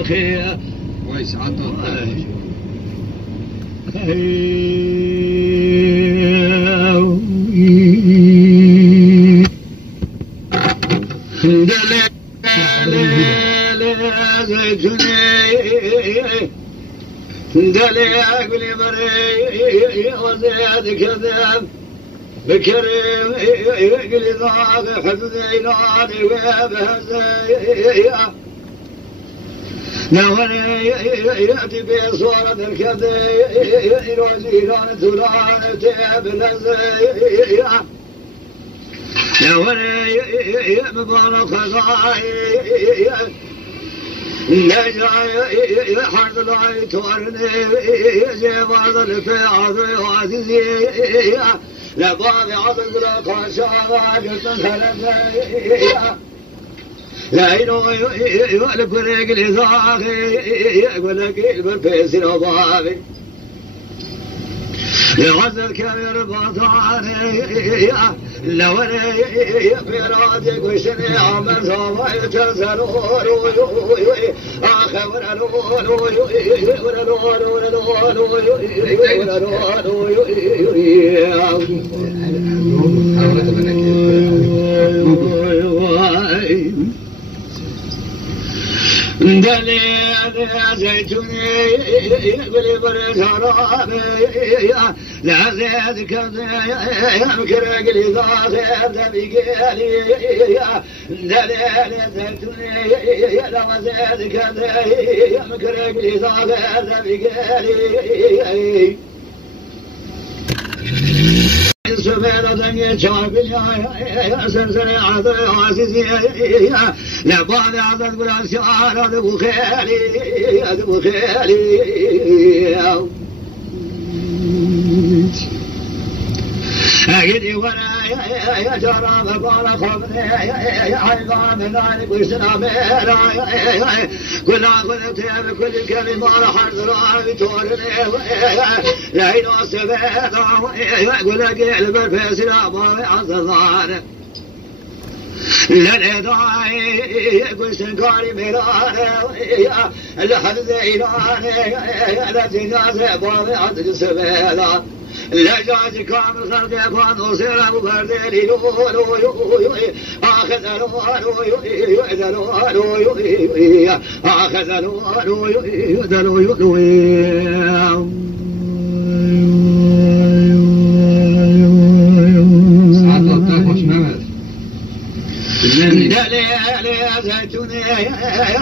أخي ويسعد دلي أقبل مري وزيد كذاب بكريم يقلي ضاق حفظي ناري وبهزي نوري يأتي بصورة الكذي روزيران ثلان تيب لزي نوري مبارك خزاي نجاي حرد لاي تورني جباد الفياض وعزيزي لبابي عضل بلا قاشا قلت خلفي لا ينو يولك رجل ذاغي يقول لك بالفيس الأبابي يغزل كبير بطاني لو يفرادك وشني عمل صوبا يتزلون آخر ونالون دليل زيتوني يقبل برد حرامي لا زيد كذا يمكر قلي ضاغر دبيقالي دليل زيتوني لا زيد كذا يمكر قلي ضاغر دبيقالي سبيل دنيا شابل يا سلسلة عذر عزيزي لا بعد عذر بلا شعار أدب خيالي أدب خيالي أجدي ولا يا جرام بلا خبر يا حيوان من ذلك وسلام كل عقل تيم كل كلمة حرز راوي تورني لا يناسب يقول لك البر في سلام عززان للإضاعي يقول سنكاري ميلاني لحد زيناني التي نازل بابي عدد سبيلا لجاج كامل خلق يكون وصير أبو برديني آخذ دليل زيتوني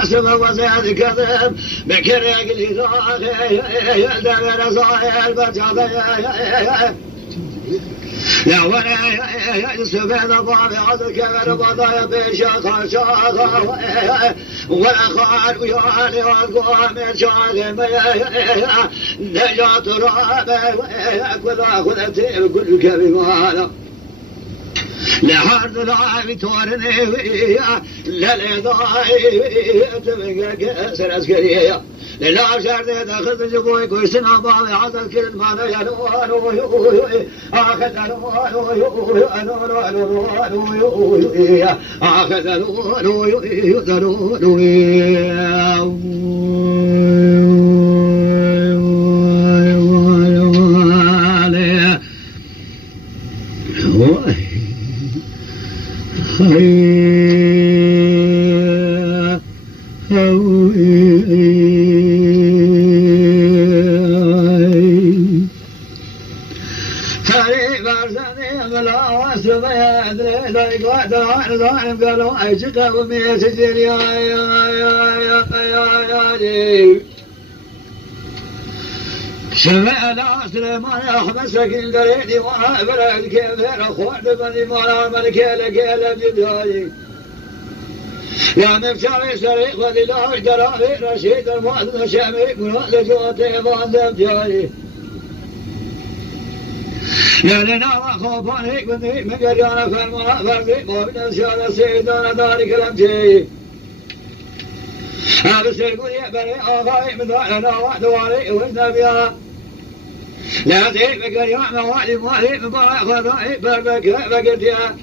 يسب وزيد كذب بكر يقلي ضاغي يلدبر صاير بجاضي يا ولا يسب ضابي عزل كبر بضايا بشاقا شاقا ولا خال ويالي والقوام شاقي نجات رابي كذا خذتي كل كلمة لحرد لاعب تورني للإضاعي تبقى كسر عسكرية للعب شرطي دخلت جبوي كويسنا بابي عزل كل ما يلو آخذ قالوا عايشك ومية سجل يا شمع لا سليمان يا حمسك القريني وعبرك كيف اخوات بني مالا ملكيلة كيلة بجداي يا مفتاح سريق ولله القراري رشيد المؤذن شميك من جوتي فاندم جاي يا لنا خوفانيك بني من قريانا فرما فرزي مبنى سيادة سيدانا داري كلمتي هذا سيقول يا بني آغاي من ذلنا وحدواري والنبيا لا ذيك قريانا وعلي موالي من براء خضائي بربك بقتيا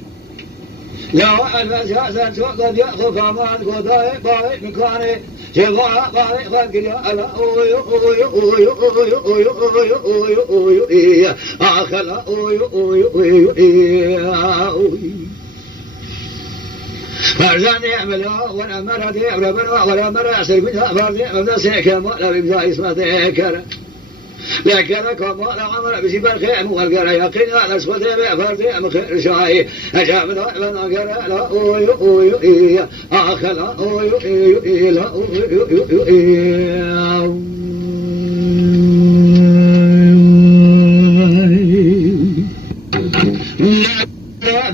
لا المساسة قد يأخذ كمان قضاء باي مكاني جبا باي خلق يا لا أوي أوي أوي أوي أوي أوي أوي أوي آخر أوي أوي أوي أوي فرزان يعملها ولا مرة يعملها ولا مرة يصير منها فرزان يعملها سيكا ولا بمزاي اسمه ذكر لكن كما عمر بسيب الخيم والقرى يقين على اسود فرزي مخير شاي اجاب من قرى لا اوي اوي اخ لا اوي اوي لا اوي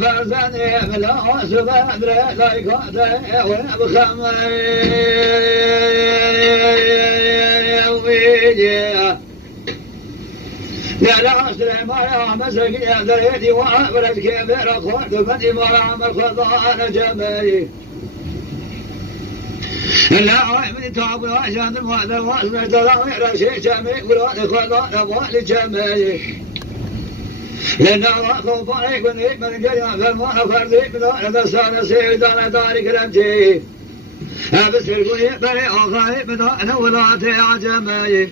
فرزاني بلا سبادر لا يقاطع ويبخم لا لا أسلم يا مسك يا ذريتي وأبرد كبير أخوات بدي مرام الخضان جمالي لا من تعب وعشان المواد واسمع تضاوي شيء جميل ولاد خضان أبوال جمالي لأن خوف عليك من جريان في الماء فردي بدون دستان سيدنا داري كرمتي أبس الكوني بري أخاي بدون ولاتي عجمالي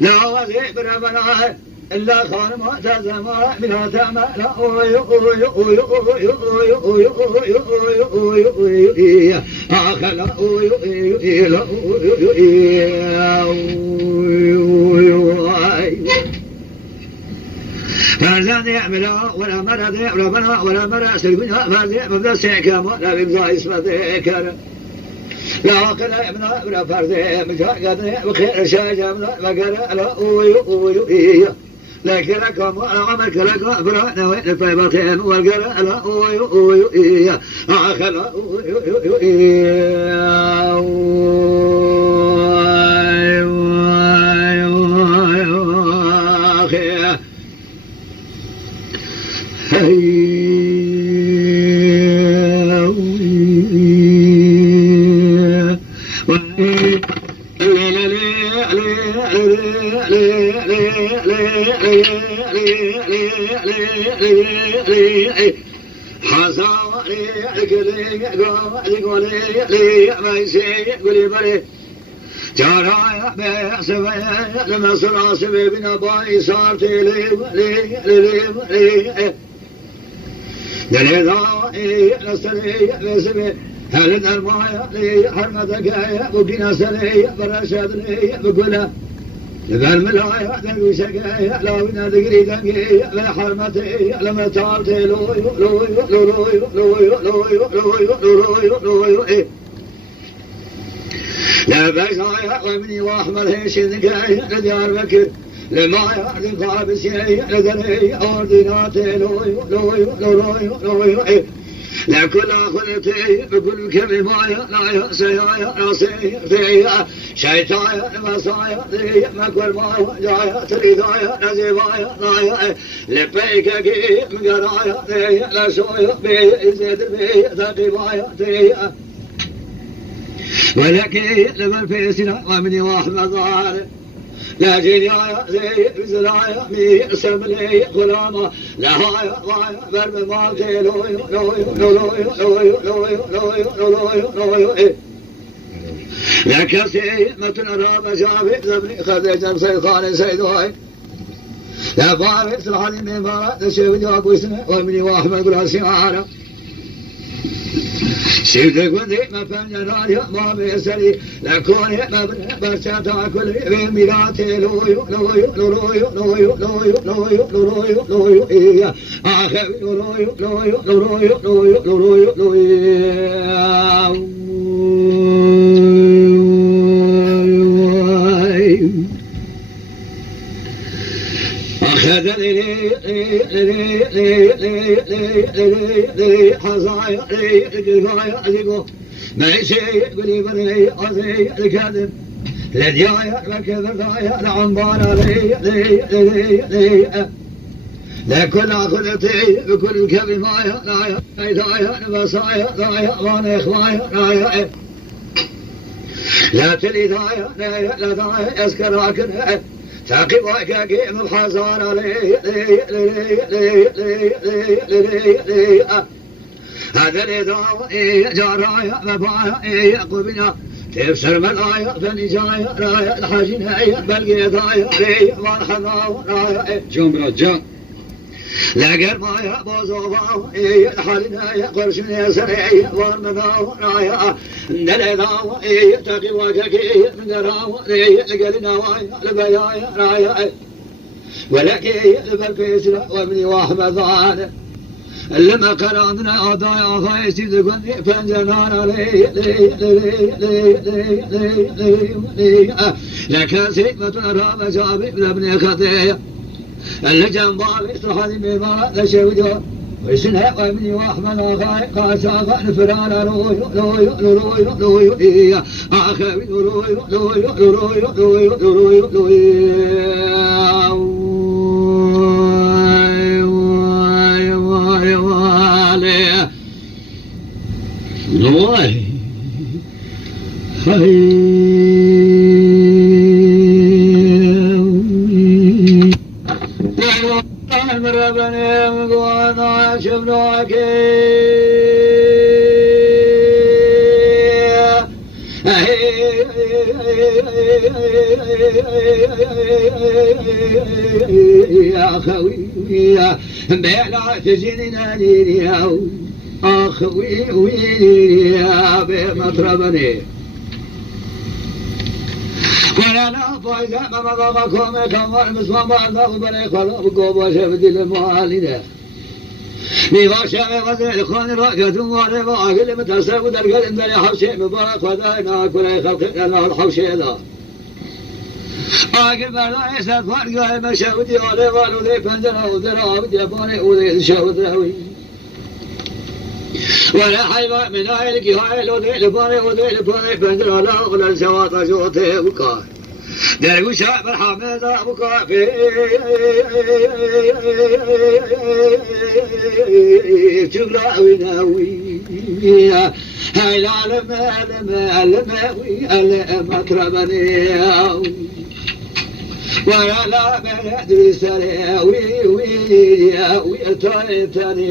لا وزيب ربنا إلا خان ما تزمع منها تملا أوي أوي أوي أوي أوي أوي أوي أوي أوي آخر أوي أوي لا أوي فرزان يعملها ولا مرة يعملها ولا مرة سلبها فرزان مبدأ سيكا ولا بمزاي اسمه ذكر لا وقل ابن ولا فرزان مجاقد وخير شاجة وقال لا أوي أوي لكن لكم عملك لك أفرانا وين الطيب الخيم والقرى لا أوي أوي آخر لا أوي جارايا بسبيا لما صار سبي بنا باي صار تلي لي لي دليل نستري بسبي هل المايا لي حرمتك يا بقينا سلي برشاد لي بقولها لبالملايا دقي شقايا لو ندقري دقي لحرمتي لما تعالتي لوي لوي لوي لوي لوي لوي لوي لا بشايا ومني واحمل هيش ذكايا لديار بكر لما يعرض قابس يا لدني أردناتي لوي لوي لوي لوي لا كل أخذتي بكل كم مايا لا يأسيا راسي شيطايا مسايا ما كل ما جايا تريدايا نزيبايا ضايا لبيك كي من قرايا لا شويا بي زيد بي ثقيبايا تيا ولكن لمن في سنا ومني واحمد ظهر لكن يا زي بزرايا مي سملي غلامة لا هايا هايا برب مالتي لوي لوي لوي لوي لوي لوي لوي لوي لك سيمة راب شافي زبني خديجا سيخان سيدوي لا بارس الحليم من بارد الشيخ جاك وسنة ومني واحمد قل هالسيارة سيدك ودي ما فنجنا يا ما بيسري لكون ما برشاتا كل بميلاتي لوي لوي لوي لوي لوي لوي لوي لوي يا آخر لوي لوي لوي لوي لوي لوي أخذ لي حصايا قفايا ذيقو ما شيء قولي بني أزي الكذب لديايا بكذب ضايا لعنبانا لي لكل أخذتي بكل كلمايا لايا نبصايا ضايا وانا إخوايا لايا لا تلي ضايا لا ضايا أسكر أكن تعقب كيف الحصان هذا الإضاء جرايا ببايا قبنا تفسر ملايا فنجايا رايا الحاجنايا بالقضايا ريا والحظا رايا جمرة جان لقر مايا بوزوبا الحالنايا قرشنيا سريا والمذا رايا الإضاء تقي وككي من راوى ريا قلنا وايا البيايا رايا ولكي بالفيسرا وابني واحمد عنه لما قرأنا أضايا خايسي ذقني فانجنانا لك سيمة رام جابي لابن خطية اللي جنبالي صحدي بمرأة لشودو ويسنها وابني واحمد خاي قاسا نفرانا روي روي روي روي أخوي روي روي روي روي روي روي والله ربنا مقوانا شبناك يا خوي بلا تجينا يا أخوي ويا بمطربني ولا لا فايدة ما مضاقكم كمال مسلم بعضه وبلا يخلق بقوة شبدي للمعالدة نيغا شامي غزل إخوان راكة وعلي باقل متساو درقل إن دلي حوشي مبارك ودائنا كل خلق الله الحوشي ذا أقل بلا يسد فرقه مشاودي علي والوذي فنجنا وذرا ودي باني وذي شاود راوي ولا حيبا من عيلك هاي لو ذي لباني وذي لباني فنجنا لا أغلى الجواطة جوتي وكار درقو شعب الحميد وكافي تقرأوي ناوي هاي العالم المطربني ولا لا بلد سريوي ويطيتني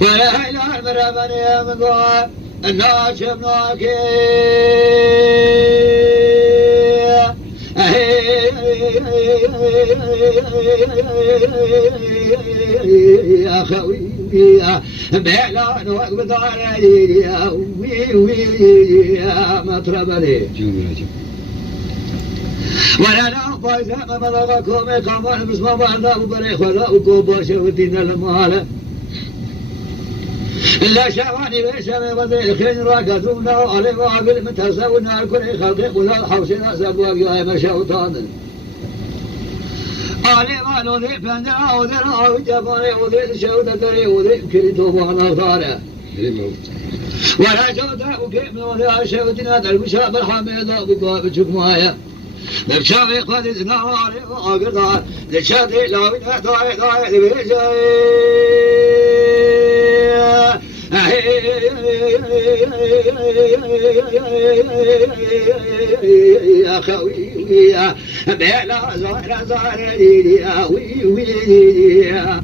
ولا هاي العالم ربني مقوى الناس ابناك يا خوي بلا نوقف علي يا يا مطربني ولا لا فايزة ما بلغكم كمان بسم الله وبريخ ولا وكوبا شفتين المال إلا شواني بيسمي وذي خين راكزونا علي وعقل متساونا كل خلق ولا حوشنا سبواق يا مشاوطان علي ما نوذي فندرا وذرا وجباني وذي شوطة دري وذي كريتو وانا ثارة ولا شوطة وكيف وذي شوطنا دربشا بالحميدة بقواب شكمايا نبشاوي قد ناري وعقل نشاطي لاوي داي داي بيجاي يا خوي بلا زهر زهر يا وي